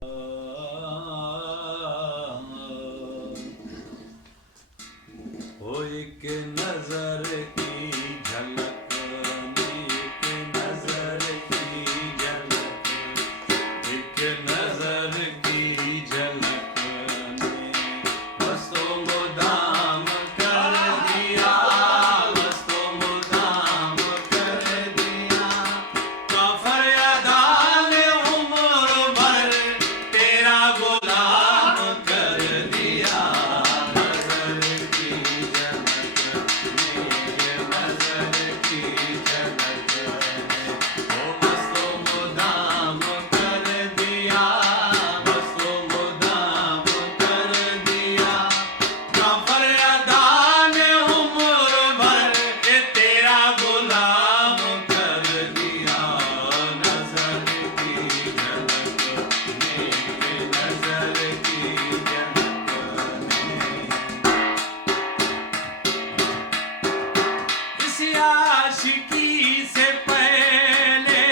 ओ एक नजर की झलक, एक नजर की झलक, एक नजर की झलक ने बसो मुदाम कर दिया, बसो मुदाम कर दिया। काफर अदा ने उम्र भर तेरा गुलाम कर दिया। नजर की झलक ने, नजर की झलक ने ओ बसो मुदाम कर दिया, बसो मुदाम कर दिया। काफर अदा ने उम्र भर तेरा गुलाम कर दिया। नजर की झलक ने, नजर की झलक ने इस आशिकी से पहले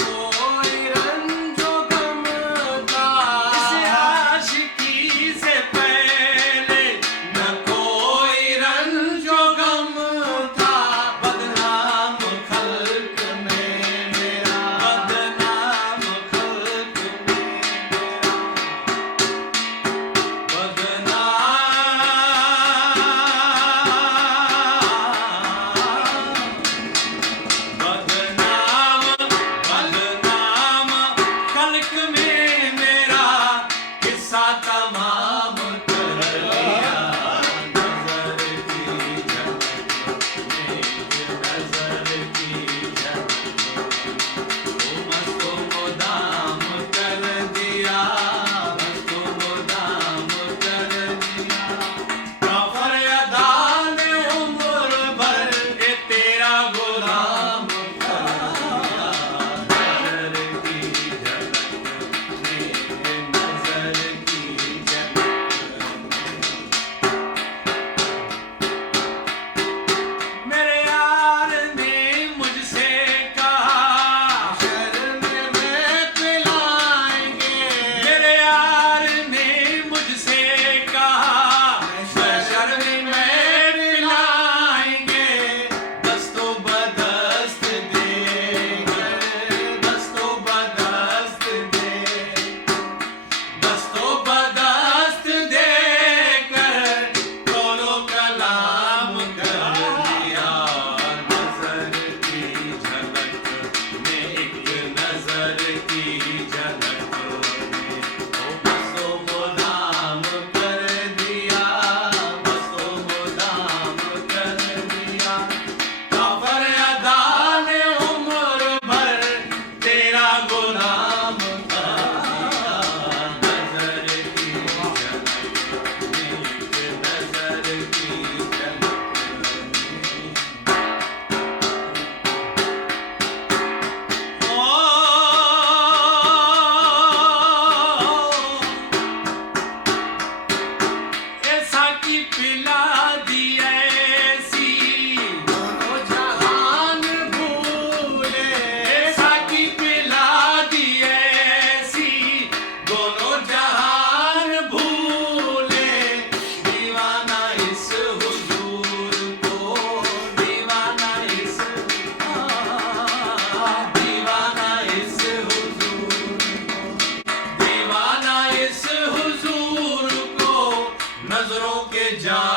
कोई रंजो गम था, इस आशिकी से पहले न कोई रंजो गम था। बदनाम खल्क में मेरा, बदनाम खल्क में मेरा, बदनाम खल्क में मेरा किस्सा तमाम कर दिया। नजर की झलक ने, नजर की झलक ओ मस्तो मुदाम कर दिया, मस्तो मुदाम कर दिया। काफर अदा ने उम्र भर तेरा गुलाम कर दिया। नजर की झलक ने, नजर की झलक ने मेरे यार ने मुझसे कहा शर्म में पिलाएंगे। मेरे यार ने मुझसे कहा शर्म में पिलाएंगे। दस्तो बदस्त देंगे, दस्तो बदस्त दे, दस्तो बदस्त देकर दोनों कलाम कर दिया। नजर की झलक ने, एक नजर की झलक ने ओ बसो मुदाम कर दिया, बसो मुदाम कर दिया। काफर अदा ने उम्र भर तेरा गुलाम कर दिया। नजर की झलक ने, नजर की झलक ने ऐसा की पिला दी ऐसी दोनों जहान भूले। ऐसा की पिला दी ऐसी दोनों जहान भूले। दीवाना इस हुजूर को, दीवाना इस, दीवाना इस हुजूर को, दीवाना इस हुजूर को नजरों के जान